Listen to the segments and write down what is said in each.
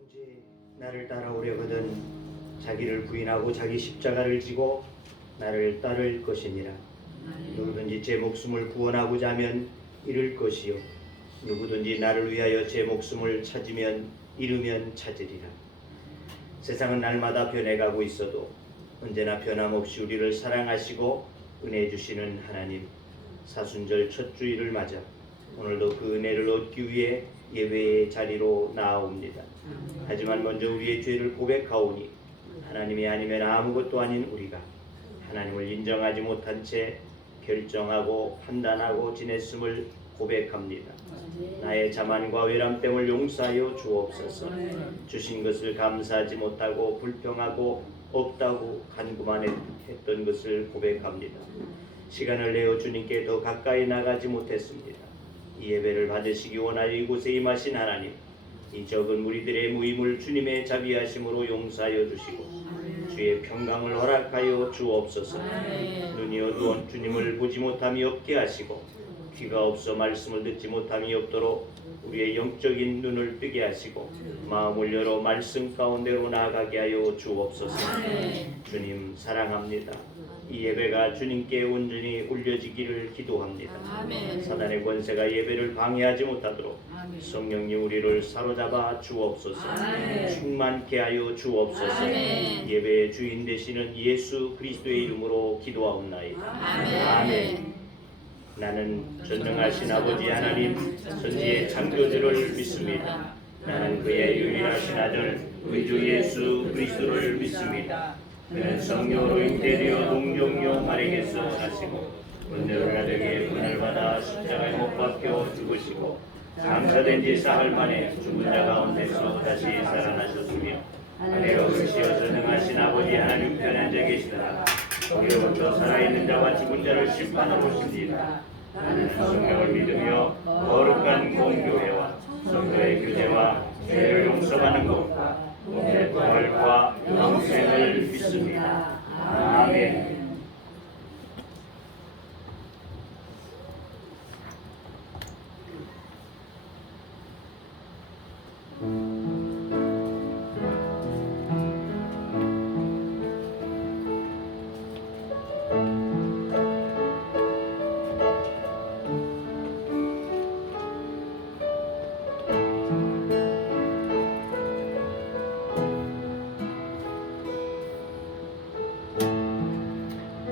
누구든지 나를 따라오려거든 자기를 부인하고 자기 십자가를 지고 나를 따를 것이니라. 누구든지 제 목숨을 구원하고자 하면 잃을 것이요 누구든지 나를 위하여 제 목숨을 찾으면 잃으면 찾으리라. 세상은 날마다 변해가고 있어도 언제나 변함없이 우리를 사랑하시고 은혜 주시는 하나님, 사순절 첫 주일을 맞아 오늘도 그 은혜를 얻기 위해 예배의 자리로 나아옵니다. 하지만 먼저 우리의 죄를 고백하오니 하나님이 아니면 아무것도 아닌 우리가 하나님을 인정하지 못한 채 결정하고 판단하고 지냈음을 고백합니다. 나의 자만과 외람됨을 용서하여 주옵소서. 주신 것을 감사하지 못하고 불평하고 없다고 간구만 했던 것을 고백합니다. 시간을 내어 주님께 더 가까이 나가지 못했습니다. 이 예배를 받으시기 원하여 이곳에 임하신 하나님, 이 적은 무리들의 무임을 주님의 자비하심으로 용서하여 주시고 주의 평강을 허락하여 주옵소서. 눈이 어두운 주님을 보지 못함이 없게 하시고 귀가 없어 말씀을 듣지 못함이 없도록 우리의 영적인 눈을 뜨게 하시고 마음을 열어 말씀 가운데로 나아가게 하여 주옵소서. 주님 사랑합니다. 이 예배가 주님께 온전히 올려지기를 기도합니다. 사단의 권세가 예배를 방해하지 못하도록 성령님 우리를 사로잡아 주옵소서. 충만케 하여 주옵소서. 예배의 주인 되시는 예수 그리스도의 이름으로 기도하옵나이다. 아멘. 나는 전능하신 아버지 하나님 선지의 창조주를 믿습니다. 나는 그의 유일하신 아들 우리 주 예수 그리스도를 믿습니다. 그는 성령으로 잉태되어 동정녀 마리에게서 나시고 은혜로 나되게 은혜를 받아 십자가에 못 박혀 죽으시고 장사된 지 사흘 만에 죽은 자 가운데서 다시 살아나셨으며 아래로 계시어 전능하신 아버지 하나님 편에 앉아 계시다가 거기로부터 살아있는 자와 죽은 자를 심판하러 오십니다. 나는 성령을 믿으며 거룩한 공교회와 성도의 교제와 죄를 용서하는 것과 몸의 부활과 영생을 믿습니다. 아멘.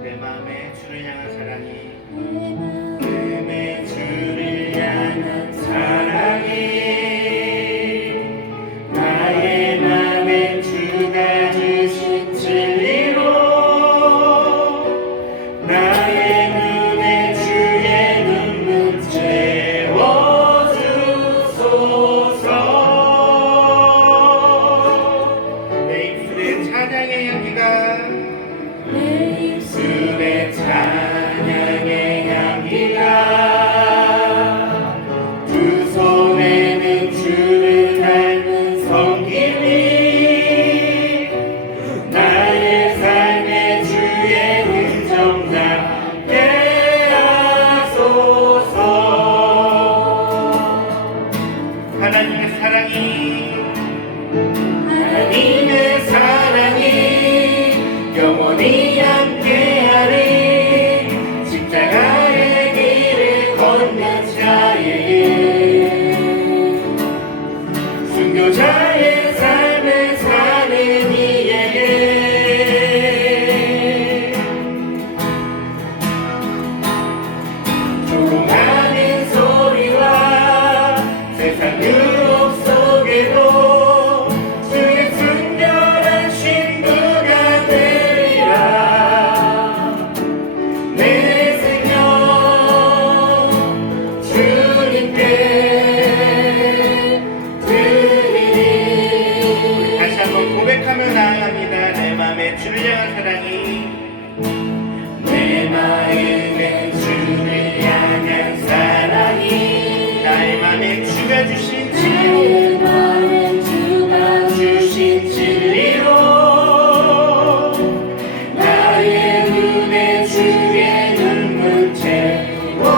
내 마음에 주를 향한 사랑이 내 주를 향한 사랑이 나의 마음에 주가 주신 진리로 나의 눈에 주의 눈물 채워주소서. 내 입술에 찬양의 향기가 내 입술에 찬양의 향기가 두 손에는 주를 닮은 섬김이 나의 삶의 주의 흔적 남게 하소서. 하나님의 사랑이 영원히 함께하리. 십자가의 길을 걷는 자에게 순교자의 삶을 사는 이에게 조롱하는 소리와 세상 유혹 속에도 주의 순결한 신부가 되리라. 내 생명 주님께 드리리. 다시 한번 고백하며 나아갑니다. 내 마음에 주를 향한 사랑이 내 마음에 주를 향한 사랑이 나의 마음에 주가 주신 진리로 나의 눈에 주의 눈물 채워주소서.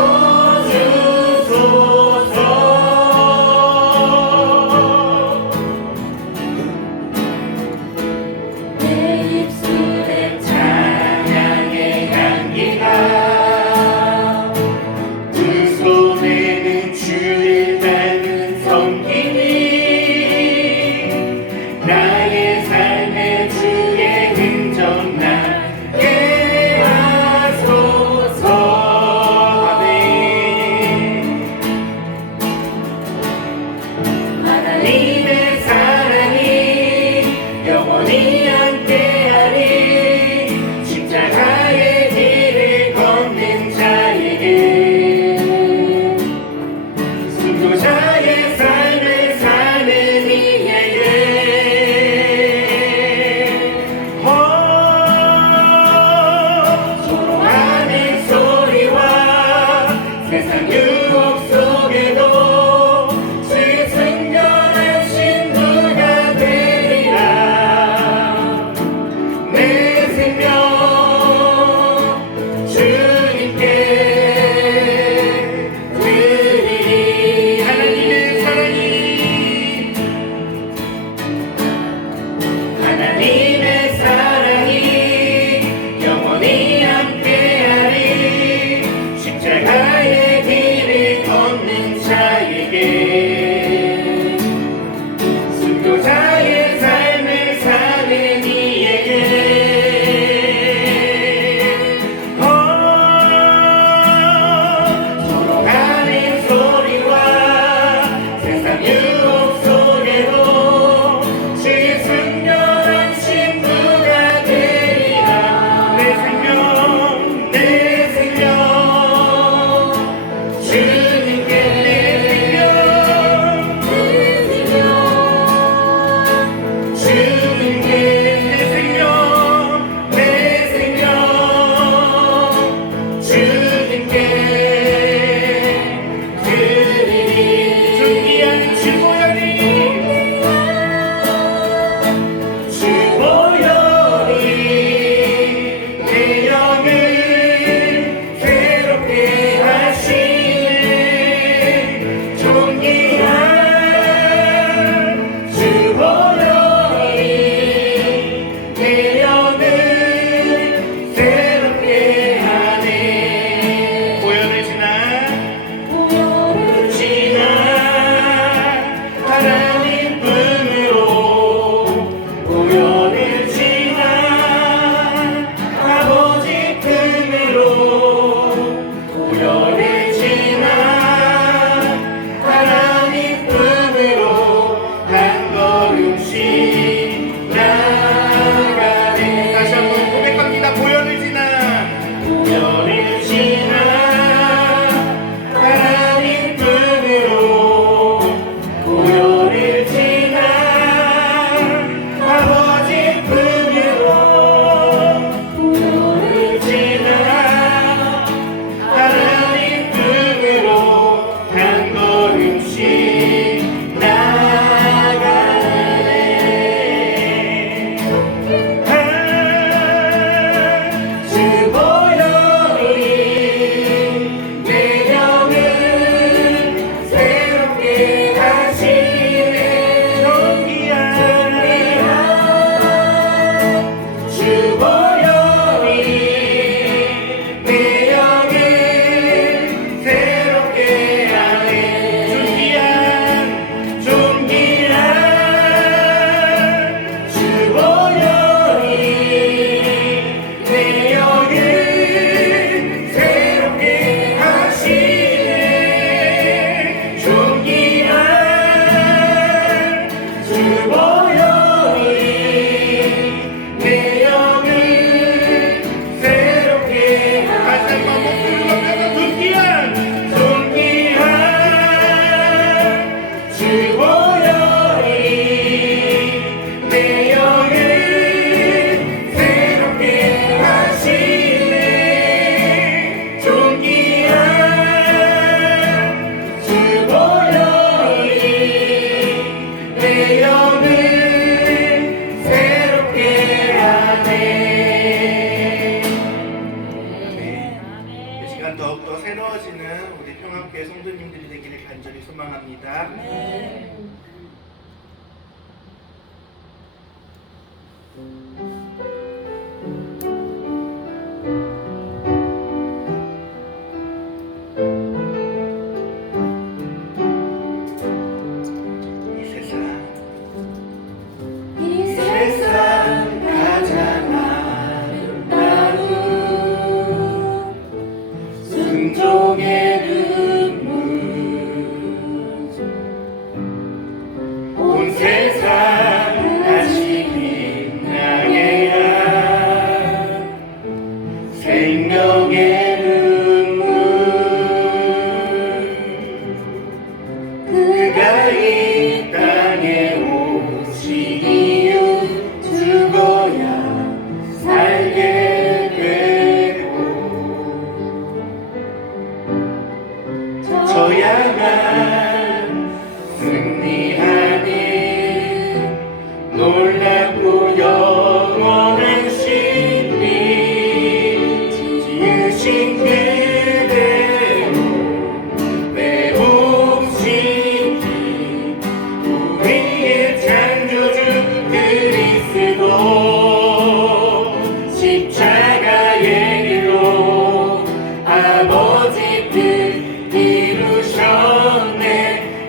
온 세상 다시 빛나게 한 생명의 눈물 그가 이 땅에 오신 이유 죽어야 살게 되고 져야만 승리하는 놀랍고 영원한 신비 지으신 그대로 매복시키 우리의 창조주 그리스도 십자가의 길로 아버지 뜻 이루셨네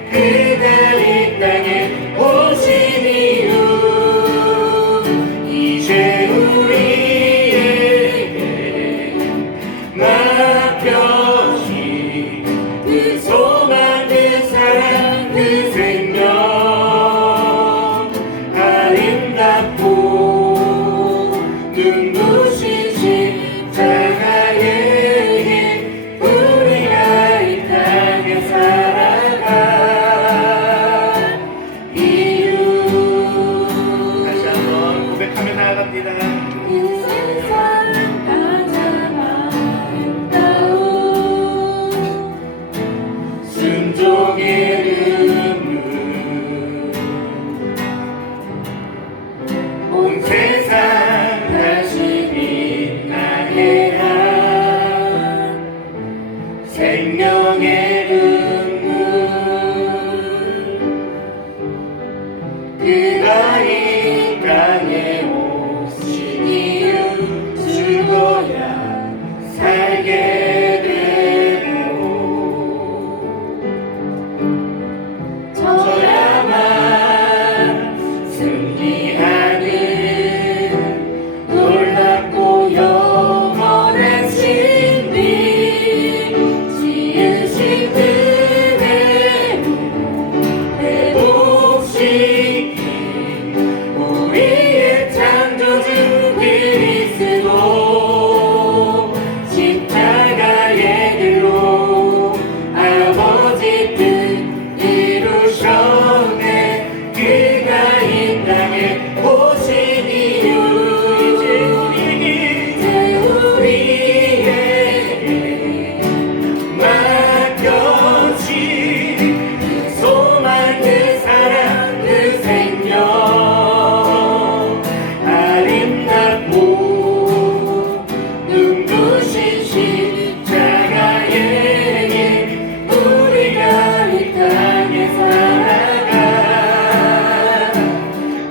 그가 이 땅에 오신 이유 이제 우리에게 맡겨진 그 소망 그 사랑 그 생명 아름답고 눈부신 십자가의 길 우리가 이 땅에 살아가 이유 다시 한번 고백하며 나아갑니다. 그 세상 가장 아름다운 순종의 눈물 온 세상 다시 빛나게 한 생명의 눈물 그가 이 땅에 오신 이유 죽어야 살게 되고 져야만 승리하는 놀랍고 영원한 신비 지으신 그대로 회복시킨 우리의 창조주 그리스도 십자가의 길로 아버지 뜻 이루셨네 그가 이 땅에 오신 이유 이제 우리에게 맡겨진 그 소망 그 사랑 그 생명 아름답고 눈부신 십자가의 길 우리가 이 땅에 살아가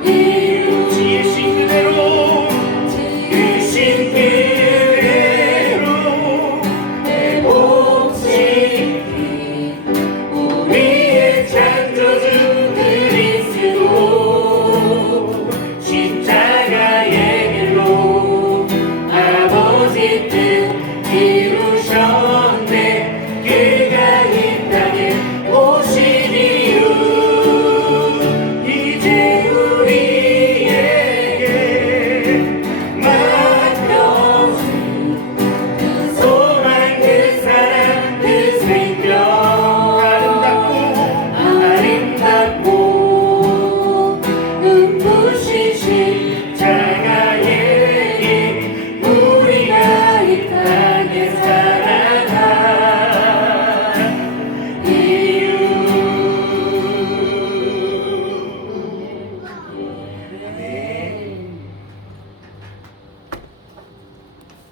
이루 지으신 그대로 회복시킨 우리의 창조주 그리스도 십자가의 길로 아버지 뜻 이루셨네 그가 이 땅에 오신 이유 이제 우리에게 맡겨진 그 소망 그 사랑 그 생명 아름답고 눈부신 십자가의 길 우리가 이 땅에 살아가 이유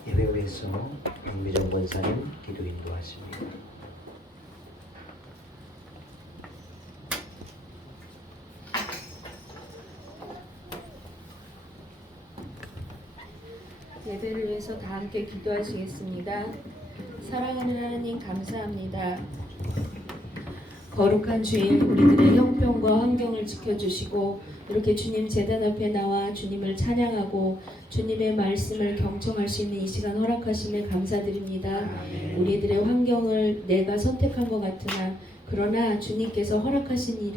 예배에서 박미정 권사님 기도 인도하십니다. 예배를 위해서 다 함께 기도하시겠습니다. 사랑하는 하나님 감사합니다. 거룩한 주일 우리들의 형편과 환경을 지켜주시고 이렇게 주님 제단 앞에 나와 주님을 찬양하고 주님의 말씀을 경청할 수 있는 이 시간 허락하심에 감사드립니다. 우리들의 환경을 내가 선택한 것 같으나 그러나 주님께서 허락하신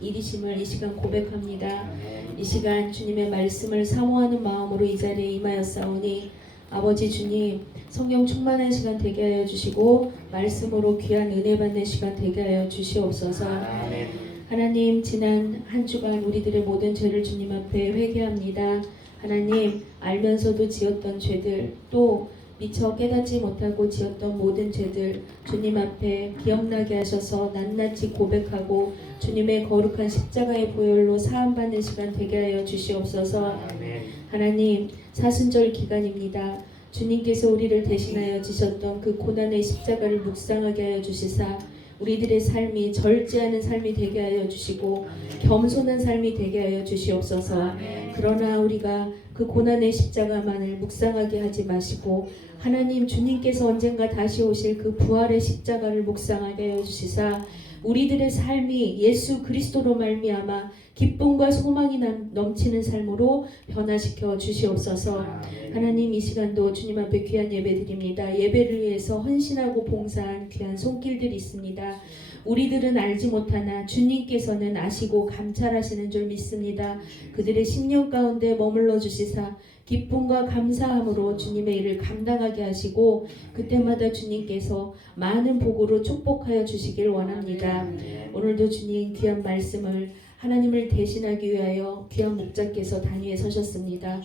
일이심을 이 시간 고백합니다. 아멘. 이 시간 주님의 말씀을 사모하는 마음으로 이 자리에 임하였사오니 아버지 주님, 성령 충만한 시간 되게 하여 주시고 말씀으로 귀한 은혜 받는 시간 되게 하여 주시옵소서. 아멘. 하나님, 지난 한 주간 우리들의 모든 죄를 주님 앞에 회개합니다. 하나님, 알면서도 지었던 죄들, 또 미처 깨닫지 못하고 지었던 모든 죄들 주님 앞에 기억나게 하셔서 낱낱이 고백하고 주님의 거룩한 십자가의 보혈로 사함받는 시간 되게 하여 주시옵소서. 아멘. 하나님, 사순절 기간입니다. 주님께서 우리를 대신하여 지셨던 그 고난의 십자가를 묵상하게 하여 주시사 우리들의 삶이 절제하는 삶이 되게 하여 주시고 겸손한 삶이 되게 하여 주시옵소서. 아멘. 그러나 우리가 그 고난의 십자가만을 묵상하게 하지 마시고 하나님, 주님께서 언젠가 다시 오실 그 부활의 십자가를 묵상하게 하여 주시사 우리들의 삶이 예수 그리스도로 말미암아 기쁨과 소망이 넘치는 삶으로 변화시켜 주시옵소서. 아멘. 하나님, 이 시간도 주님 앞에 귀한 예배 드립니다. 예배를 위해서 헌신하고 봉사한 귀한 손길들이 있습니다. 우리들은 알지 못하나 주님께서는 아시고 감찰하시는 줄 믿습니다. 그들의 심령 가운데 머물러 주시사 기쁨과 감사함으로 주님의 일을 감당하게 하시고 그때마다 주님께서 많은 복으로 축복하여 주시길 원합니다. 아멘. 오늘도 주님 귀한 말씀을 하나님을 대신하기 위하여 귀한 목자께서 단위에 서셨습니다.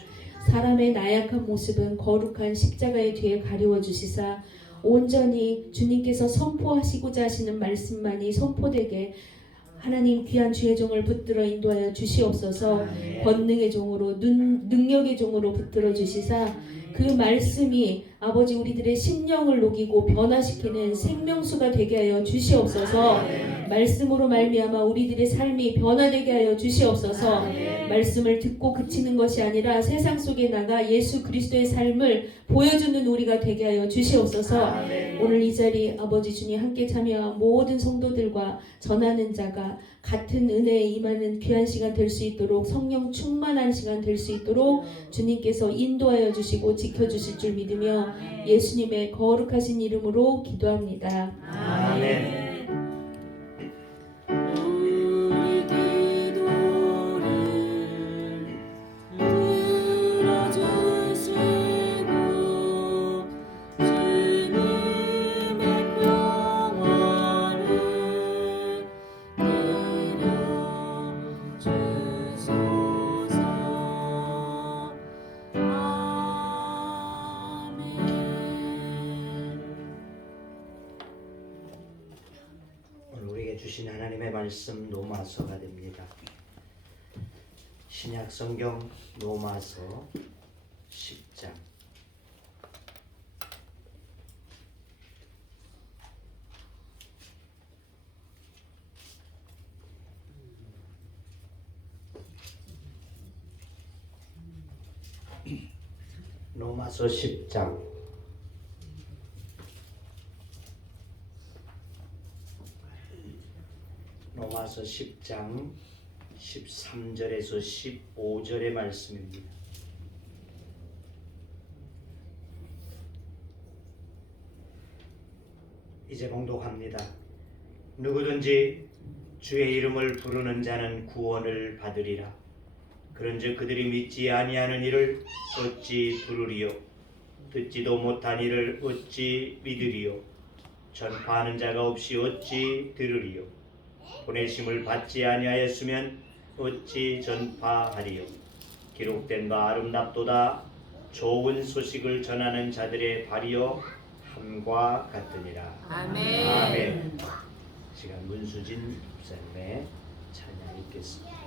사람의 나약한 모습은 거룩한 십자가의 뒤에 가리워 주시사 온전히 주님께서 선포하시고자 하시는 말씀만이 선포되게 하나님 귀한 주의 종을 붙들어 인도하여 주시옵소서. 아멘. 권능의 종으로 능력의 종으로 붙들어 주시사 그 말씀이 아버지 우리들의 심령을 녹이고 변화시키는 생명수가 되게 하여 주시옵소서. 말씀으로 말미암아 우리들의 삶이 변화되게 하여 주시옵소서. 말씀을 듣고 그치는 것이 아니라 세상 속에 나가 예수 그리스도의 삶을 보여주는 우리가 되게 하여 주시옵소서. 오늘 이 자리 아버지 주님 함께 참여한 모든 성도들과 전하는 자가 같은 은혜에 임하는 귀한 시간 될 수 있도록 성령 충만한 시간 될 수 있도록 주님께서 인도하여 주시고 지켜주실 줄 믿으며 예수님의 거룩하신 이름으로 기도합니다. 아멘. 우리 기도를 들어주시고 주님의 평화를 내려주소서. 아멘. 오늘 우리에게 주신 하나님의 말씀 로마서가 됩니다. 신약 성경 로마서 10장. 로마서 10장. 로마서 10장 13절에서 15절의 말씀입니다. 이제 봉독합니다. 누구든지 주의 이름을 부르는 자는 구원을 받으리라. 그런즉 그들이 믿지 아니하는 이를 어찌 부르리요? 듣지도 못한 이를 어찌 믿으리요? 전파하는 자가 없이 어찌 들으리요? 보내심을 받지 아니하였으면 어찌 전파하리요? 기록된 바 아름답도다. 좋은 소식을 전하는 자들의 발이여 함과 같으니라. 아멘. 아멘. 시간 문수진 목사님의 찬양 읽겠습니다.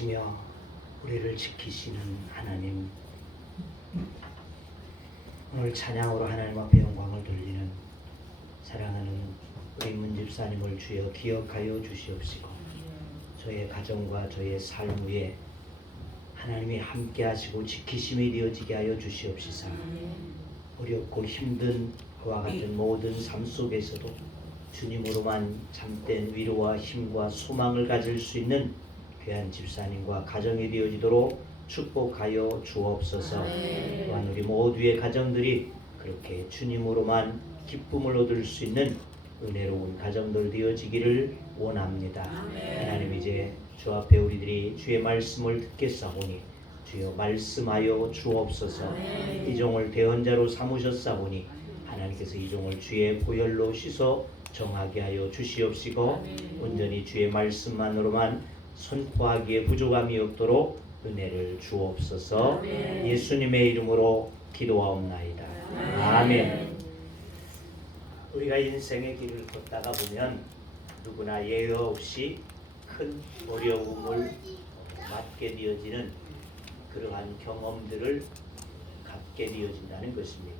인도하시며 우리를 지키시는 하나님, 오늘 찬양으로 하나님 앞에 영광을 돌리는 사랑하는 우리 문집사님을 주여 기억하여 주시옵시고, 저의 가정과 저의 삶 위에 하나님이 함께 하시고 지키심이 되어지게 하여 주시옵시사, 어렵고 힘든 그와 같은 모든 삶 속에서도 주님으로만 참된 위로와 힘과 소망을 가질 수 있는 귀한 집사님과 가정이 되어지도록 축복하여 주옵소서. 또한 우리 모두의 가정들이 그렇게 주님으로만 기쁨을 얻을 수 있는 은혜로운 가정들 되어지기를 원합니다. 하나님, 이제 주 앞에 우리들이 주의 말씀을 듣겠사오니 주여 말씀하여 주옵소서. 이 종을 대언자로 삼으셨사오니 하나님께서 이 종을 주의 보혈로 씻어 정하게 하여 주시옵시고, 온전히 주의 말씀만으로만 선포하기에 부족함이 없도록 은혜를 주옵소서. 예수님의 이름으로 기도하옵나이다. 아멘. 우리가 인생의 길을 걷다가 보면 누구나 예외 없이 큰 어려움을 맞게 되어지는 그러한 경험들을 갖게 되어진다는 것입니다.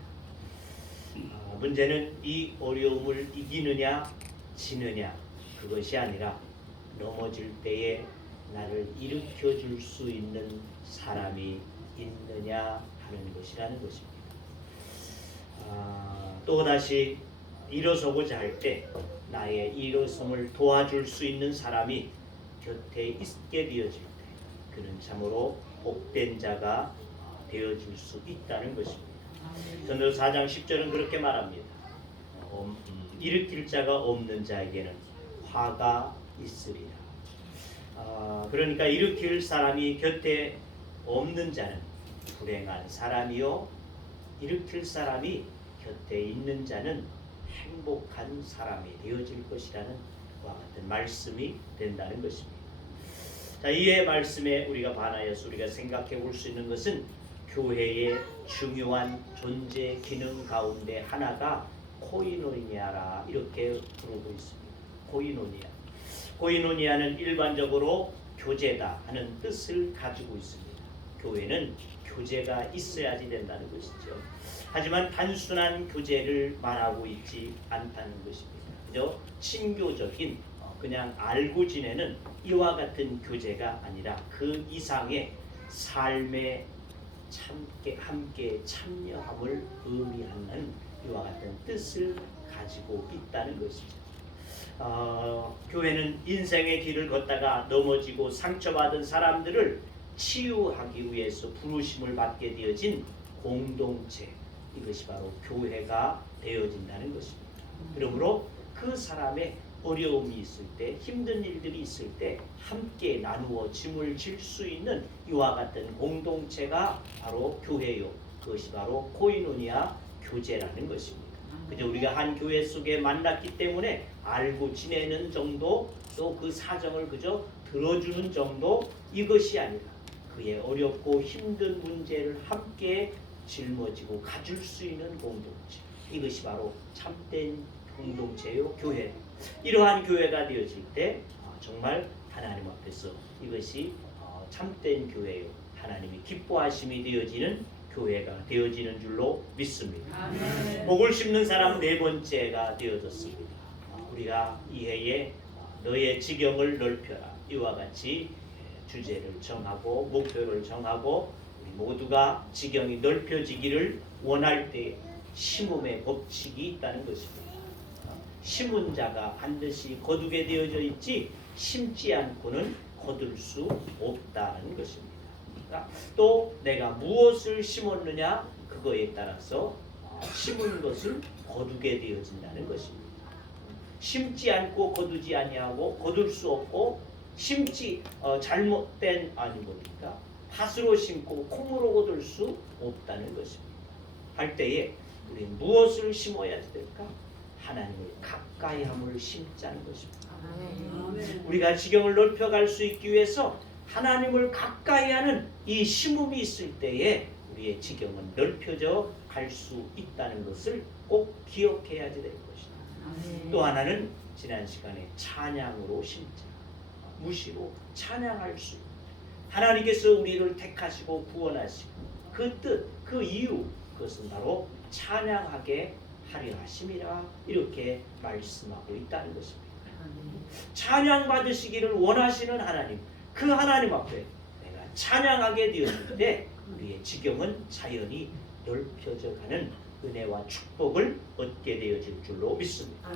문제는 이 어려움을 이기느냐 지느냐 그것이 아니라 넘어질 때에 나를 일으켜 줄 수 있는 사람이 있느냐 하는 것이라는 것입니다. 또다시 일어서고자 할 때 나의 일어섬을 도와줄 수 있는 사람이 곁에 있게 되어질 때 그는 참으로 복된 자가 되어질 수 있다는 것입니다. 전도서 4장 10절은 그렇게 말합니다. 일으킬 자가 없는 자에게는 화가 있으리라. 그러니까 일으킬 사람이 곁에 없는 자는 불행한 사람이요, 일으킬 사람이 곁에 있는 자는 행복한 사람이 되어질 것이라는 그와 같은 말씀이 된다는 것입니다. 자, 이의 말씀에 우리가 반하여서 우리가 생각해 볼 수 있는 것은 교회의 중요한 존재 기능 가운데 하나가 코이노니아라 이렇게 부르고 있습니다. 코이노니아. 코이노니아는 일반적으로 교제다 하는 뜻을 가지고 있습니다. 교회는 교제가 있어야지 된다는 것이죠. 하지만 단순한 교제를 말하고 있지 않다는 것입니다. 그저 친교적인 그냥 알고 지내는 이와 같은 교제가 아니라 그 이상의 삶에 함께 참여함을 의미하는 이와 같은 뜻을 가지고 있다는 것이죠. 교회는 인생의 길을 걷다가 넘어지고 상처받은 사람들을 치유하기 위해서 부르심을 받게 되어진 공동체, 이것이 바로 교회가 되어진다는 것입니다. 그러므로 그 사람의 어려움이 있을 때, 힘든 일들이 있을 때 함께 나누어 짐을 질 수 있는 이와 같은 공동체가 바로 교회요. 그것이 바로 코이노니아 교제라는 것입니다. 그저 우리가 한 교회 속에 만났기 때문에 알고 지내는 정도, 또 그 사정을 그저 들어주는 정도, 이것이 아니라 그의 어렵고 힘든 문제를 함께 짊어지고 가질 수 있는 공동체, 이것이 바로 참된 공동체요, 교회. 이러한 교회가 되어질 때 정말 하나님 앞에서 이것이 참된 교회요, 하나님이 기뻐하심이 되어지는 교회가 되어지는 줄로 믿습니다. 복을 심는 사람 네 번째가 되어졌습니다. 우리가 이 해에 너의 지경을 넓혀라, 이와 같이 주제를 정하고 목표를 정하고 우리 모두가 지경이 넓혀지기를 원할 때 심음의 법칙이 있다는 것입니다. 심은 자가 반드시 거두게 되어져 있지 심지 않고는 거둘 수 없다는 것입니다. 또 내가 무엇을 심었느냐 그거에 따라서 심은 것을 거두게 되어진다는 것입니다. 심지 않고 거두지 아니하고 거둘 수 없고, 심지 잘못된 아니보니까 밭으로 심고 콩으로 거둘 수 없다는 것입니다. 할 때에 우리 무엇을 심어야 될까? 하나님을 가까이 함을 심자는 것입니다. 우리가 지경을 넓혀갈 수 있기 위해서 하나님을 가까이 하는 이 심음이 있을 때에 우리의 지경은 넓혀져 갈 수 있다는 것을 꼭 기억해야 될 것이다. 또 하나는 지난 시간에 찬양으로 심자, 무시로 찬양할 수 있는, 하나님께서 우리를 택하시고 구원하시고 그 뜻, 그 이유, 그것은 바로 찬양하게 하려 하심이라 이렇게 말씀하고 있다는 것입니다. 찬양 받으시기를 원하시는 하나님, 그 하나님 앞에 내가 찬양하게 되었을 때 우리의 지경은 자연히 넓혀져 가는 은혜와 축복을 얻게 되어질 줄로 믿습니다.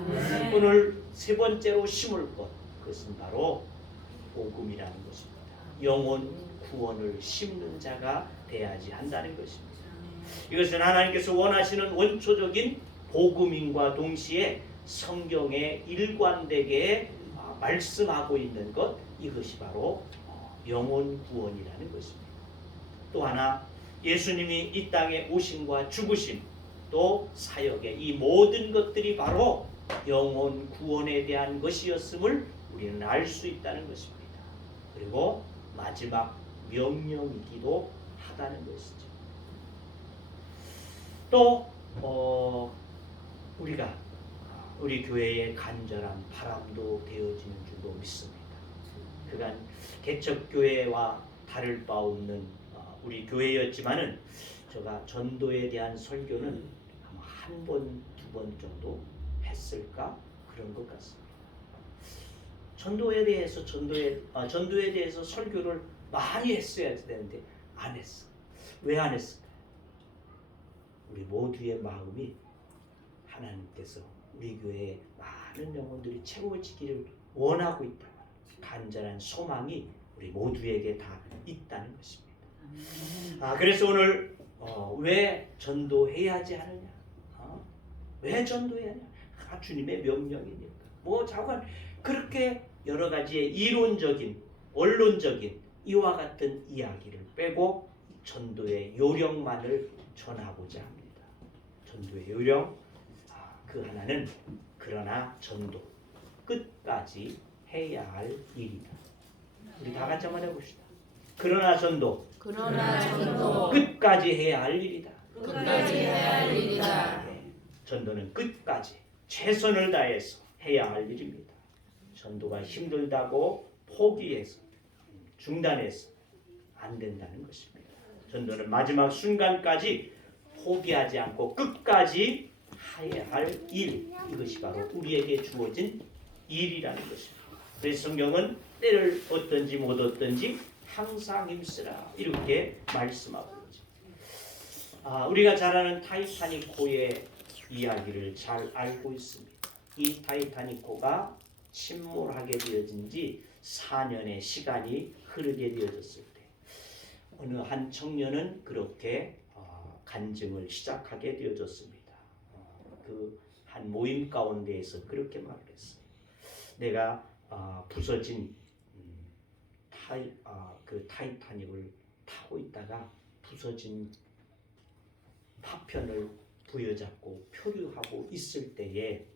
오늘 세 번째로 심을 것, 그것은 바로 복음이라는 것입니다. 영혼 구원을 심는 자가 돼야지 한다는 것입니다. 이것은 하나님께서 원하시는 원초적인 복음인과 동시에 성경에 일관되게 말씀하고 있는 것, 이것이 바로 영혼 구원이라는 것입니다. 또 하나, 예수님이 이 땅에 오심과 죽으심, 또 사역의 이 모든 것들이 바로 영혼 구원에 대한 것이었음을 우리는 알 수 있다는 것입니다. 그리고 마지막 명령이기도 하다는 것이죠. 또 우리가 우리 교회의 간절한 바람도 되어지는 줄로 믿습니다. 그간 개척교회와 다를 바 없는 우리 교회였지만은 제가 전도에 대한 설교는 한 번, 두 번 정도 했을까 그런 것 같습니다. 전도에 대해서 설교를 많이 했어야 되는데 안 했어. 왜 안 했을까? 우리 모두의 마음이 하나님께서 우리 교회에 많은 영혼들이 채워지기를 원하고 있다. 간절한 소망이 우리 모두에게 다 있다는 것입니다. 그래서 오늘 왜 전도해야지 하느냐? 왜 전도해야 하냐? 주님의 명령이니까. 자관 그렇게 여러 가지의 이론적인, 언론적인 이와 같은 이야기를 빼고 전도의 요령만을 전하고자 합니다. 전도의 요령, 그 하나는 그러나 전도 끝까지 해야 할 일이다. 우리 다 같이 한번 해봅시다. 그러나 전도 끝까지 해야 할 일이다. 전도는 끝까지 최선을 다해서 해야 할 일입니다. 전도가 힘들다고 포기해서 중단해서 안 된다는 것입니다. 전도는 마지막 순간까지 포기하지 않고 끝까지 해야 할 일, 이것이 바로 우리에게 주어진 일이라는 것입니다. 그래서 성경은 때를 얻든지 못 얻든지 항상 힘쓰라 이렇게 말씀하고 있죠. 우리가 잘 아는 타이타닉호의 이야기를 잘 알고 있습니다. 이 타이타닉호가 침몰하게 되어진 지 4년의 시간이 흐르게 되어졌을 때 어느 한 청년은 그렇게 간증을 시작하게 되어졌습니다. 그 한 모임 가운데에서 그렇게 말을 했어요. 내가 부서진 그 타이타닉을 타고 있다가 부서진 파편을 부여잡고 표류하고 있을 때에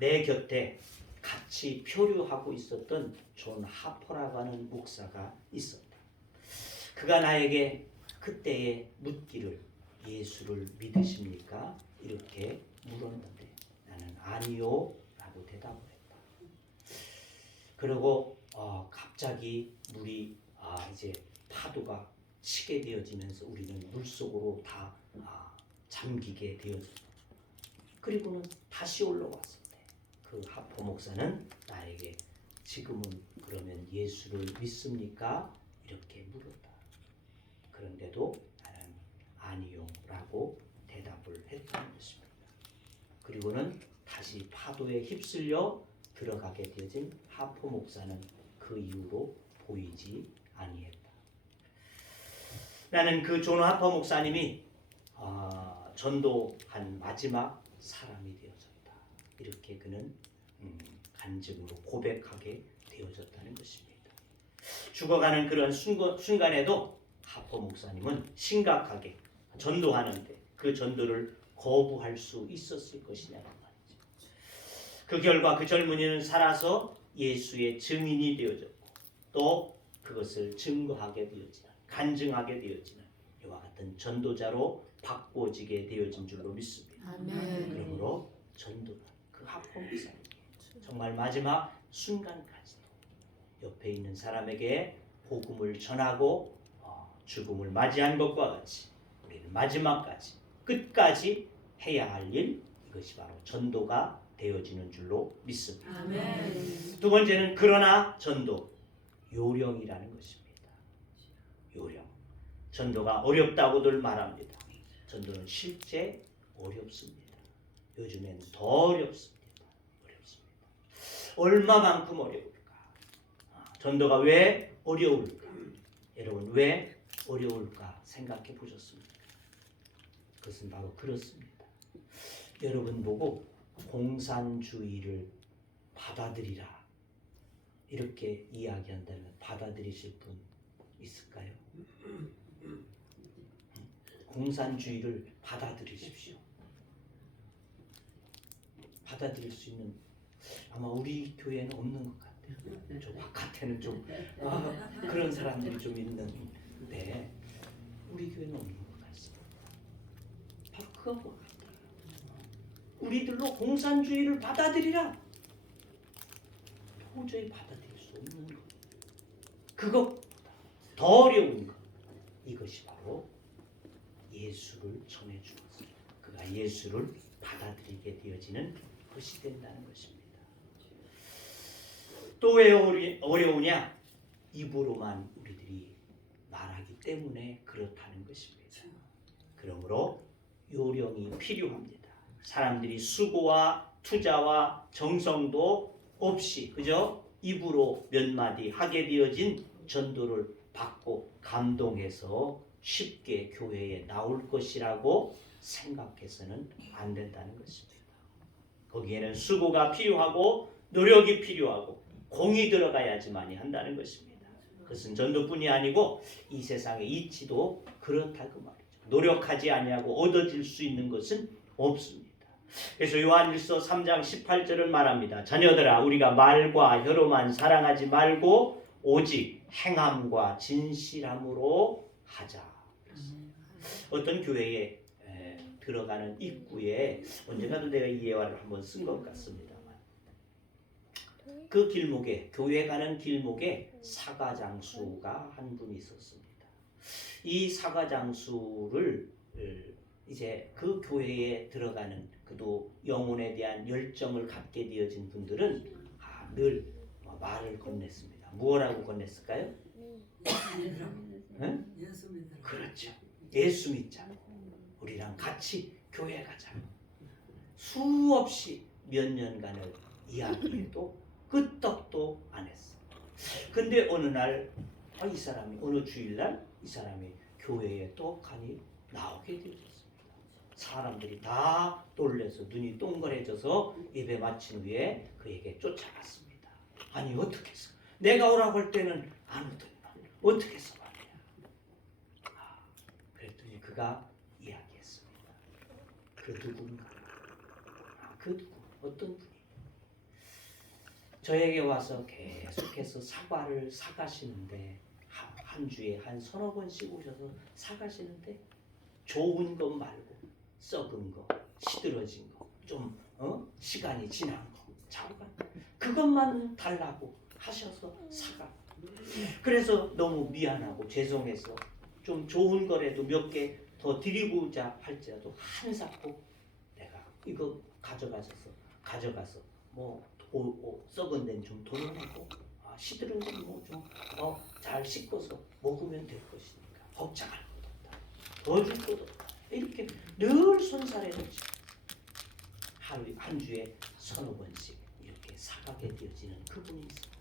내 곁에 같이 표류하고 있었던 존 하퍼라고 하는 목사가 있었다. 그가 나에게 그때에 묻기를 예수를 믿으십니까? 이렇게 물었는데 나는 아니요 라고 대답을 했다. 그리고 갑자기 물이 이제 파도가 치게 되어지면서 우리는 물속으로 다 잠기게 되어졌다. 그리고는 다시 올라왔을 때 그 하포 목사는 나에게 지금은 그러면 예수를 믿습니까? 이렇게 물었다. 그런데도 나는 아니요 라고 대답을 했다는 것입니다. 그리고는 다시 파도에 휩쓸려 들어가게 되어진 하포 목사는 그 이후로 보이지 아니했다. 나는 그 존 하퍼 목사님이 전도한 마지막 사람이 되어졌다. 이렇게 그는 간증으로 고백하게 되어졌다는 것입니다. 죽어가는 그런 순간에도 하퍼 목사님은 심각하게 전도하는데 그 전도를 거부할 수 있었을 것이냐는 말이죠. 그 결과 그 젊은이는 살아서 예수의 증인이 되어졌고 또 그것을 증거하게 되어지는, 간증하게 되어지는 이와 같은 전도자로 바꿔지게 되어진 줄로 믿습니다. 아멘. 그러므로 전도가 그 하포 목사님 정말 마지막 순간까지도 옆에 있는 사람에게 복음을 전하고 죽음을 맞이한 것과 같이 우리는 마지막까지 끝까지 해야 할 일, 이것이 바로 전도가 되어지는 줄로 믿습니다. 아멘. 두 번째는 그러나 전도, 요령이라는 것입니다. 요령. 전도가 어렵다고들 말합니다. 전도는 실제 어렵습니다. 요즘엔 더 어렵습니다. 얼마만큼 어려울까? 전도가 왜 어려울까? 여러분 왜 어려울까 생각해 보셨습니까? 그것은 바로 그렇습니다. 여러분 보고 공산주의를 받아들이라 이렇게 이야기한다면 받아들이실 분 있을까요? 공산주의를 받아들이십시오. 받아들일 수 있는 아마 우리 교회는 없는 것 같아요. 저 바깥에는 좀 그런 사람들이 좀 있는데 우리 교회는 없는 것 같습니다. 바로 그것과 같아요. 우리들로 공산주의를 받아들이라. 도저히 받아들일 수 없는 것. 그것보다 더 어려운 것. 이것이 바로 예수를 전해주는 것. 그가 예수를 받아들이게 되어지는 것이 된다는 것입니다. 또 왜 어려우냐? 입으로만 우리들이 말하기 때문에 그렇다는 것입니다. 그러므로 요령이 필요합니다. 사람들이 수고와 투자와 정성도 없이 그저 입으로 몇 마디 하게 되어진 전도를 받고 감동해서 쉽게 교회에 나올 것이라고 생각해서는 안 된다는 것입니다. 거기에는 수고가 필요하고 노력이 필요하고 공이 들어가야지만이 한다는 것입니다. 그것은 전도뿐이 아니고 이 세상의 이치도 그렇다고 말이죠. 노력하지 아니하고 얻어질 수 있는 것은 없습니다. 그래서 요한일서 3장 18절을 말합니다. 자녀들아 우리가 말과 혀로만 사랑하지 말고 오직 행함과 진실함으로 하자. 어떤 교회에 들어가는 입구에 언젠가도 내가 이 예화를 한번 쓴 것 같습니다만 그 길목에 교회 가는 길목에 사가장수가 한 분이 있었습니다. 이 사가장수를 이제 그 교회에 들어가는 그도 영혼에 대한 열정을 갖게 되어진 분들은 늘 말을 건넸습니다. 무엇라고 건넸을까요? 예수 믿으라. 그렇죠. 예수 믿자고 우리랑 같이 교회 가자고 수없이 몇 년간을 이야기해도 끄떡도 안 했어. 근데 어느 날 이 사람이 어느 주일날 이 사람이 교회에 떡하니 나오게 되었습니다. 사람들이 다 놀래서 눈이 동그래져서 예배 마친 후에 그에게 쫓아갔습니다. 아니 어떻게 해서 내가 오라고 할 때는 안 오더니만 어떻게 해서 말이야. 그랬더니 그가 이야기했습니다. 그 누군가 그 누구 어떤 분이 저에게 와서 계속해서 사과를 사가시는데 한 주에 한 서너 번씩 오셔서 사가시는데 좋은 것 말고 썩은 거, 시들어진 거, 좀 시간이 지난 거, 잠깐 그것만 달라고 하셔서 사가. 그래서 너무 미안하고 죄송해서 좀 좋은 거라도 몇 개 더 드리고자 할지라도 한 사포 내가 이거 가져가서 뭐 썩은 데는 좀 도려내고 시들은 건 뭐 좀 잘 씻고서 먹으면 될 것이니까 걱정할 것도 없다. 더 줄 것도 없다. 이렇게 늘 손살에놓지 하루 한 주에 서너 번씩 이렇게 사가게 되어지는 그분이 있습니다.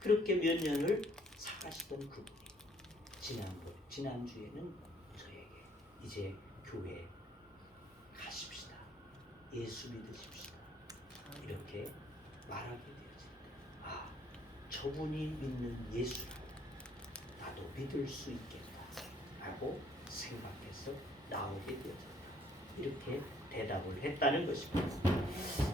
그렇게 몇 년을 사가시던 그분이 지난주에는 저에게 이제 교회에 가십시다. 예수 믿으십시다. 이렇게 말하게 되어집니다. 저분이 믿는 예수라고 나도 믿을 수 있겠다 라고 생각해서 나오게 되어집니다. 이렇게 대답을 했다는 것입니다.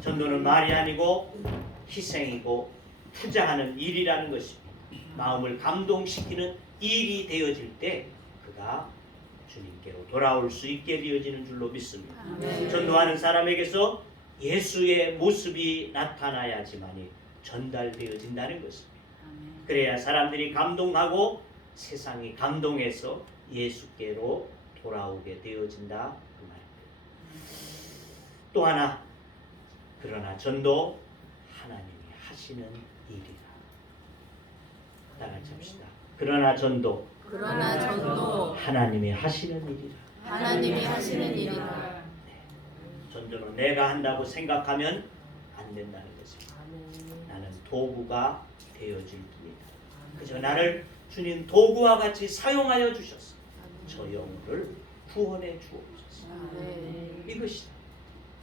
전도는 말이 아니고 희생이고 투자하는 일이라는 것입니다. 마음을 감동시키는 일이 되어질 때 그가 주님께로 돌아올 수 있게 되어지는 줄로 믿습니다. 전도하는 사람에게서 예수의 모습이 나타나야지만이 전달되어진다는 것입니다. 그래야 사람들이 감동하고 세상이 감동해서 예수께로 돌아오게 되어진다 그 말입니다. 또 하나, 그러나 전도 하나님이 하시는 일이라. 다 같이 합시다. 그러나 전도 하나님이 하시는 일이라. 하나님이 하시는 일이라. 전도는 내가 한다고 생각하면 안 된다는 것입니다. 나는 도구가 되어질 뿐이다. 그저 나를 주님 도구와 같이 사용하여 주셨어. 저 영혼을 구원해 주옵소서. 이것이다.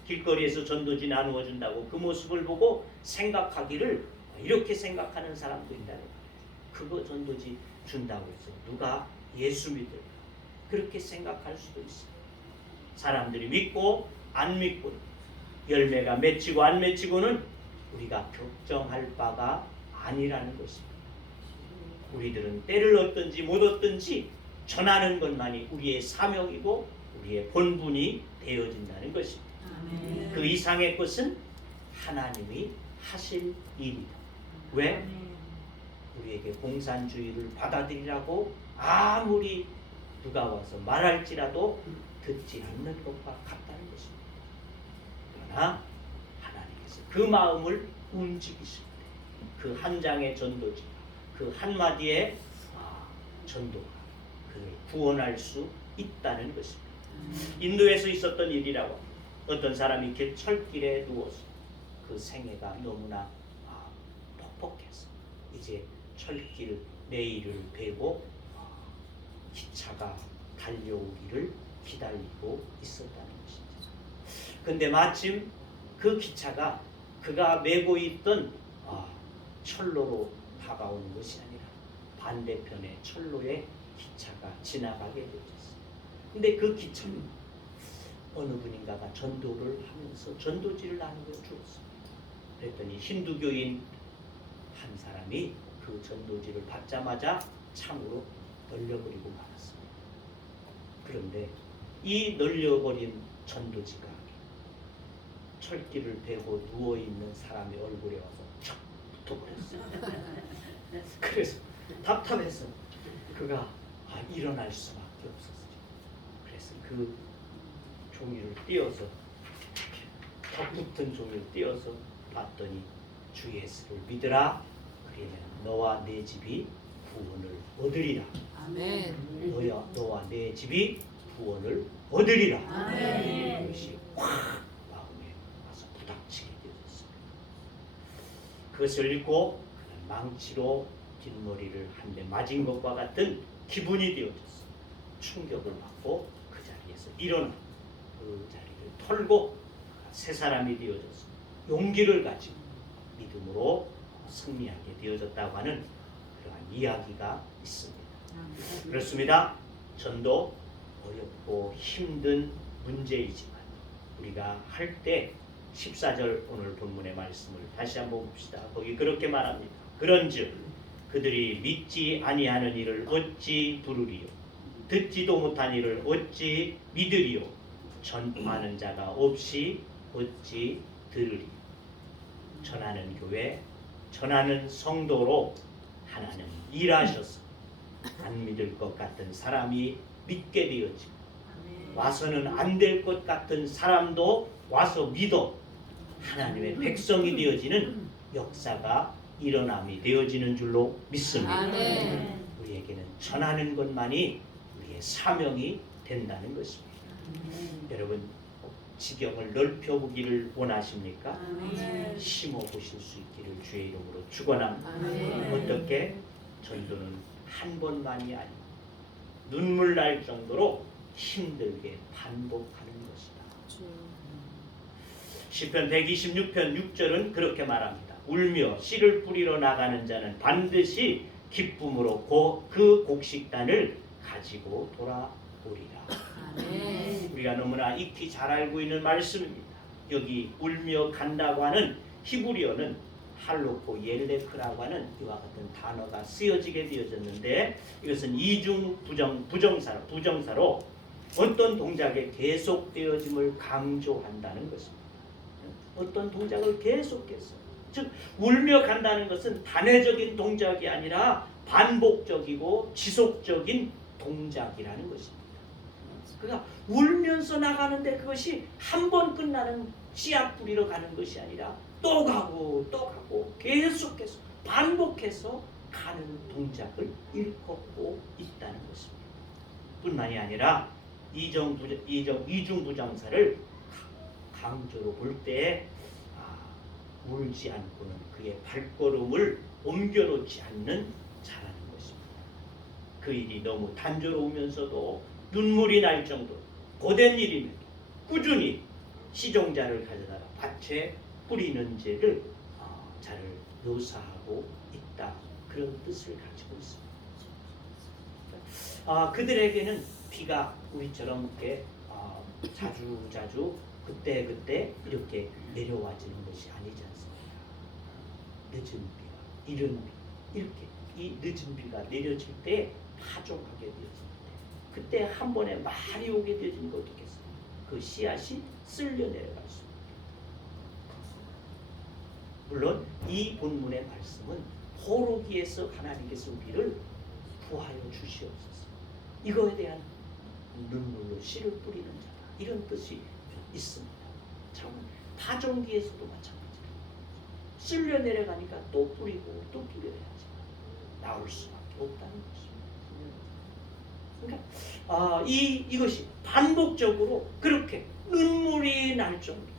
길거리에서 전도지 나누어 준다고 그 모습을 보고 생각하기를 이렇게 생각하는 사람도 있다는 거예요. 그거 전도지 준다고 해서 누가 예수 믿을까? 그렇게 생각할 수도 있어요. 사람들이 믿고 안 믿고 열매가 맺히고 안 맺히고는 우리가 걱정할 바가 아니라는 것입니다. 우리들은 때를 얻든지 못 얻든지 전하는 것만이 우리의 사명이고 우리의 본분이 되어진다는 것입니다. 그 이상의 것은 하나님이 하실 일이다. 왜? 우리에게 공산주의를 받아들이라고 아무리 누가 와서 말할지라도 듣지 않는 것과 같다는 것입니다. 그러나 하나님께서 그 마음을 움직이실 때 그 한 장의 전도지가 그 한마디의 전도가 그를 구원할 수 있다는 것입니다. 인도에서 있었던 일이라고 어떤 사람이 철길에 누워서 그 생애가 너무나 퍽퍽해서 이제 철길 내일을 베고 기차가 달려오기를 기다리고 있었다는 것입니다. 근데 마침 그 기차가 그가 메고 있던 철로로 다가오는 것이 아니라 반대편의 철로에 기차가 지나가게 되었어요. 근데 그 기차는 어느 분인가가 전도를 하면서 전도지를 나누어 주었어요. 그랬더니 힌두교인 한 사람이 그 전도지를 받자마자 창으로 널려버리고 말았습니다. 그런데 이 널려버린 전도지가 철길을 베고 누워있는 사람의 얼굴에 와서 촥 붙어버렸어요. 그래서 답답해서 그가 일어날 수밖에 없었어요. 그래서 그 종이를 띄어서 턱 붙은 종이를 띄어서 봤더니 주 예수를 믿으라. 그러면 너와 내 집이 구원을 얻으리라. 아멘. 너와 내 집이 구원을 얻으리라. 아멘. 그것이 확 마음에 와서 부닥치게 되었습니다. 그것을 읽고 그는 망치로 뒷머리를 한 대 맞은 것과 같은 기분이 되어졌어. 충격을 받고 그 자리에서 일어나 그 자리를 털고 새 사람이 되어져서 용기를 가지고 믿음으로 승리하게 되어졌다고 하는 그러한 이야기가 있습니다. 그렇습니다. 전도 어렵고 힘든 문제이지만 우리가 할 때 14절 오늘 본문의 말씀을 다시 한번 봅시다. 거기 그렇게 말합니다. 그런즉 그들이 믿지 아니하는 일을 어찌 부르리요? 듣지도 못한 일을 어찌 믿으리요? 전파하는 자가 없이 어찌 들으리? 전하는 교회, 전하는 성도로 하나님 일하셔서 안 믿을 것 같은 사람이 믿게 되어지고 와서는 안 될 것 같은 사람도 와서 믿어 하나님의 백성이 되어지는 역사가 일어남이 되어지는 줄로 믿습니다. 아멘. 우리에게는 전하는 것만이 우리의 사명이 된다는 것입니다. 여러분 지경을 넓혀보기를 원하십니까? 아멘. 심어보실 수 있기를 주의 이름으로 축원합니다. 아멘. 어떻게? 전도는 한 번만이 아니고 눈물 날 정도로 힘들게 반복하는 것이다. 시편 126편 6절은 그렇게 말합니다. 울며 씨를 뿌리러 나가는 자는 반드시 기쁨으로 그 곡식단을 가지고 돌아오리라. 아멘. 우리가 너무나 익히 잘 알고 있는 말씀입니다. 여기 울며 간다고 하는 히브리어는 할로코 옐레크라고 하는 이와 같은 단어가 쓰여지게 되어졌는데 이것은 이중 부정사로 어떤 동작의 계속되어짐을 강조한다는 것입니다. 어떤 동작을 계속해서 즉 울며 간다는 것은 단회적인 동작이 아니라 반복적이고 지속적인 동작이라는 것입니다. 그러니까 울면서 나가는데 그것이 한 번 끝나는 씨앗 뿌리러 가는 것이 아니라 또 가고 또 가고 계속해서 반복해서 가는 동작을 일컫고 있다는 것입니다. 뿐만이 아니라 이중부정사를 강조로 볼 때 울지 않고는 그의 발걸음을 옮겨놓지 않는 자라는 것입니다. 그 일이 너무 단조로우면서도 눈물이 날 정도로 고된 일이면 꾸준히 시종자를 가져다가 밭에 뿌리는 죄를 자를 묘사하고 있다. 그런 뜻을 가지고 있습니다. 그들에게는 비가 우리처럼 이렇게 자주 그때 이렇게 내려와지는 것이 아니지 않습니까? 늦은 비가, 이른 비, 이렇게 이 늦은 비가 내려질 때 파종하게 되어질 때, 그때 한 번에 많이 오게 되어지는 거 어떻겠어요? 그 씨앗이 쓸려 내려갈 수 있습니다. 물론 이 본문의 말씀은 포로기에서 하나님께서 우리를 구하여 주시옵소서. 이거에 대한 눈물로 씨를 뿌리는 자다. 이런 뜻이 있습니다. 참 파종기에서도 마찬가지로 쓸려 내려가니까 또 뿌리고 또 뿌려야지 나올 수밖에 없다는 것입니다. 그러니까 이것이 반복적으로 그렇게 눈물이 날 정도로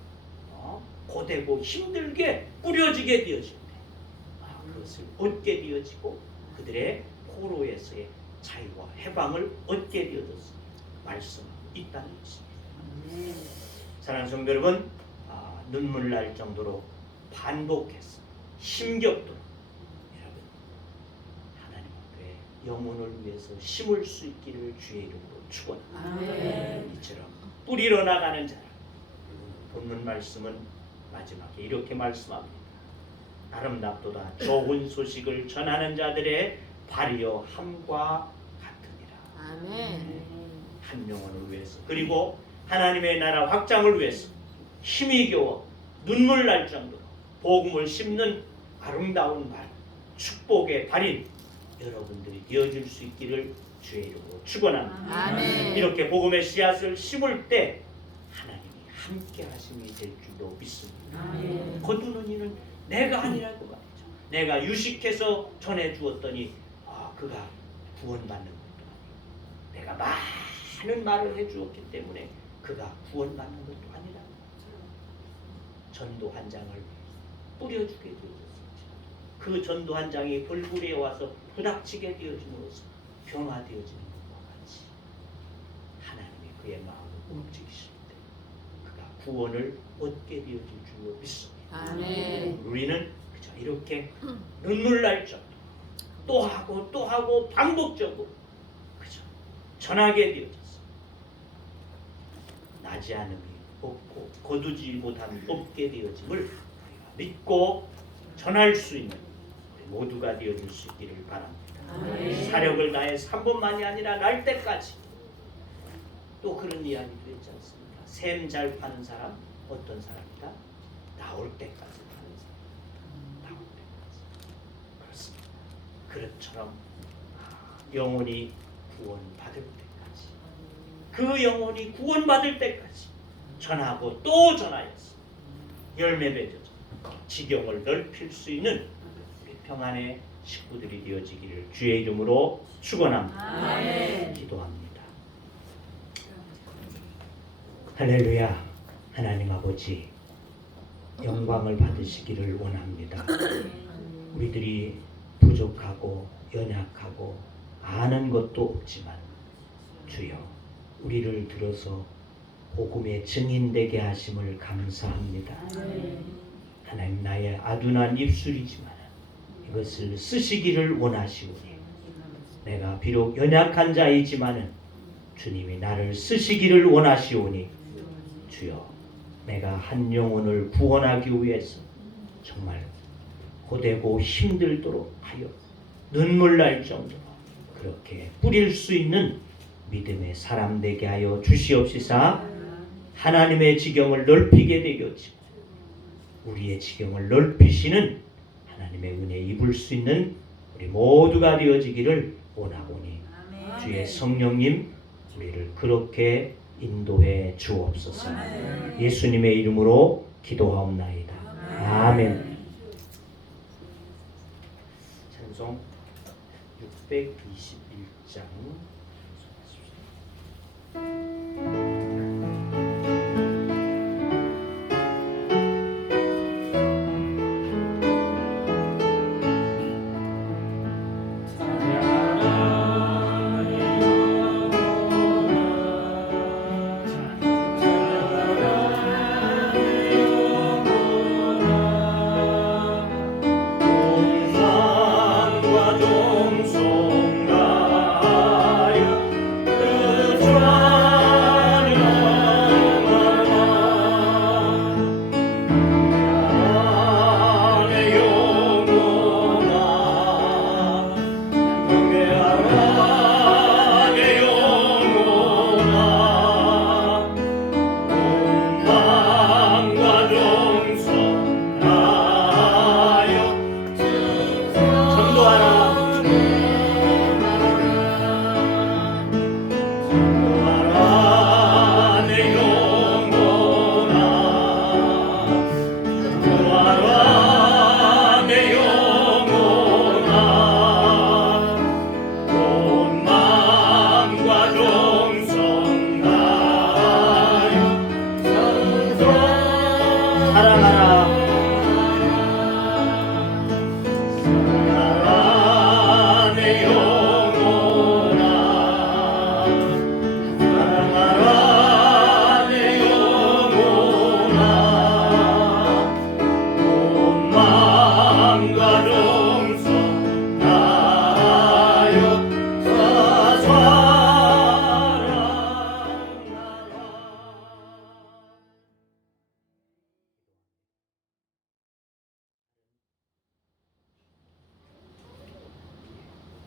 고되고 힘들게 뿌려지게 되어질 때 그것을 얻게 되어지고 그들의 포로에서의 자유와 해방을 얻게 되어졌습니다. 말씀하고 있다는 것입니다. 사랑하는 성도 여러분, 눈물 날 정도로 반복해서 힘겹도록 여러분 하나님 앞에 영혼을 위해서 심을 수 있기를 주의 이름으로 축원합니다. 이처럼 뿌리러 나가는 자라. 본문 말씀은 마지막에 이렇게 말씀합니다. 아름답도다 좋은 소식을 전하는 자들의 발이여 함과 같으니라. 한 영혼을 위해서 그리고 하나님의 나라 확장을 위해서 힘이 겨워 눈물 날 정도로 복음을 심는 아름다운 발, 축복의 발인 여러분들이 되어질 수 있기를 주의 이름으로 축원합니다. 이렇게 복음의 씨앗을 심을 때 하나님이 함께 하심이 될 줄로 믿습니다. 거두는 이는 내가 아니라고 말이죠. 내가 유식해서 전해주었더니 그가 구원받는 것도 아니고 내가 많은 말을 해주었기 때문에 그가 구원받는 것도 아니라 전도 한 장을 뿌려주게 되어졌습니다. 그 전도 한 장이 벌꿀에 와서 부닥치게 되어짐으로써 변화되어지는 것과 같이 하나님이 그의 마음을 움직이실 때 그가 구원을 얻게 되어질 줄로 믿습니다. 우리는 그저 이렇게 눈물 날 정도 또 하고 반복적으로 그저 전하게 되어졌습니다. 나지 않음이 없고 거두지 못함이 없게 되어짐을 우리가 믿고 전할 수 있는 우리 모두가 되어줄 수 있기를 바랍니다. 사력을 다해서 한 번만이 아니라 날 때까지. 또 그런 이야기도 있지 않습니까? 샘 잘 파는 사람 어떤 사람이다? 나올 때까지 파는 사람. 나올 때까지. 그렇습니다. 그릇처럼 영혼이 구원받을 때까지, 그 영혼이 구원받을 때까지 전하고 또 전하여서 열매 맺어서 지경을 넓힐 수 있는 평안의 식구들이 되어지기를 주의 이름으로 축원합니다. 기도합니다. 할렐루야. 하나님 아버지, 영광을 받으시기를 원합니다. 우리들이 부족하고 연약하고 아는 것도 없지만 주여 우리를 들어서 복음의 증인되게 하심을 감사합니다. 하나님, 나의 아둔한 입술이지만 이것을 쓰시기를 원하시오니 내가 비록 연약한 자이지만 주님이 나를 쓰시기를 원하시오니 주여, 내가 한 영혼을 구원하기 위해서 정말 고되고 힘들도록 하여 눈물 날 정도로 그렇게 뿌릴 수 있는 믿음의 사람 되게 하여 주시옵시사 하나님의 지경을 넓히게 되게 하시고 우리의 지경을 넓히시는 하나님의 은혜 입을 수 있는 우리 모두가 되어지기를 원하오니 주의 성령님 우리를 그렇게 인도해 주옵소서. 예수님의 이름으로 기도하옵나이다. 아멘. 찬송 621장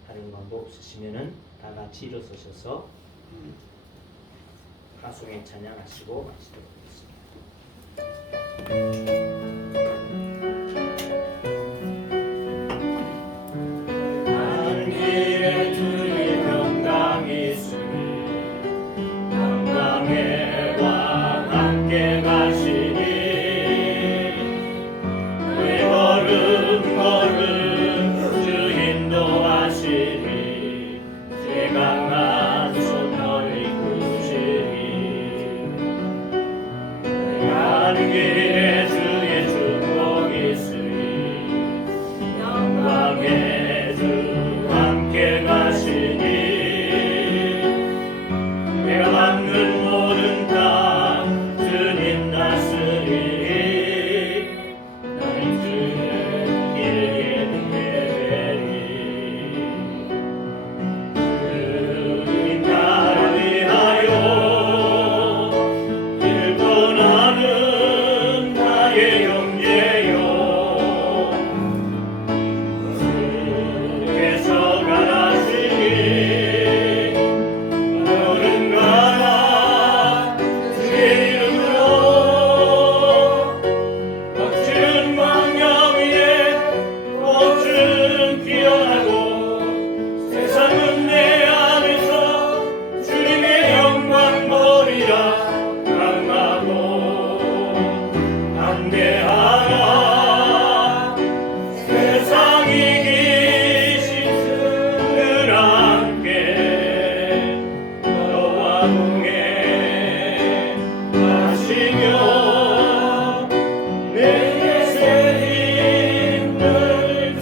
다른 방법 없으시면은 다 같이 일어서셔서 가송의 찬양하시고 마치도록 하겠습니다. 가는 길에 주의 평강이 있으니 평강의 왕 함께 가시니 내 걸음 걸음 주 인도하시니 제 강한 손 너를 이끄시니 가는 길에 주의 축복이 있으니 영광의 주 함께 가시니 내가 받는 모든 땅 주님 다스리니 너희 주는 길에 듣게 되리 주님 나를 위하여 길 떠나는 나의 형제여 주께서 가라시니 너는 가라 주의 이름으로 거칠은 광야 위에 꽃은 피어나고 세상은 내 안에서 주님의 영광 보리라 강하고 담대하라 세상 이기신 주를 함께 너와 동행 하시며 내게 새 힘을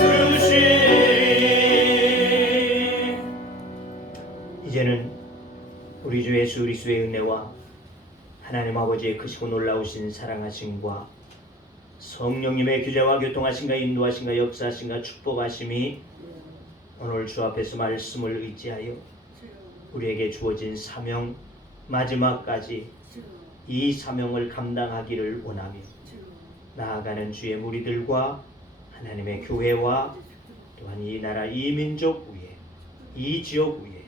주시니 이제는 우리 주 예수 그리스도의 은혜와 하나님 아버지의 크시고 놀라우신 사랑하심과 성령님의 규제와 교통하심과 인도하심과 역사하심과 축복하심이 오늘 주 앞에서 말씀을 의지하여 우리에게 주어진 사명 마지막까지 이 사명을 감당하기를 원하며 나아가는 주의 무리들과 하나님의 교회와 또한 이 나라 이 민족 위에 이 지역 위에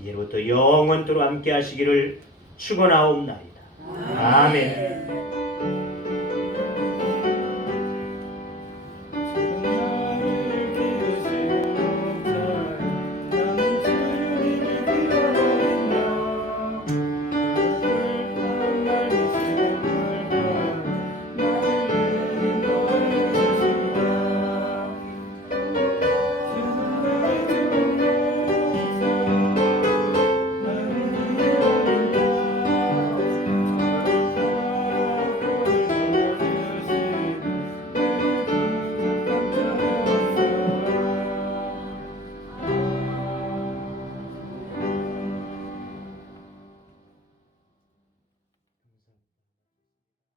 이제부터 영원토록 함께 하시기를 축원하옵나이다. 아멘.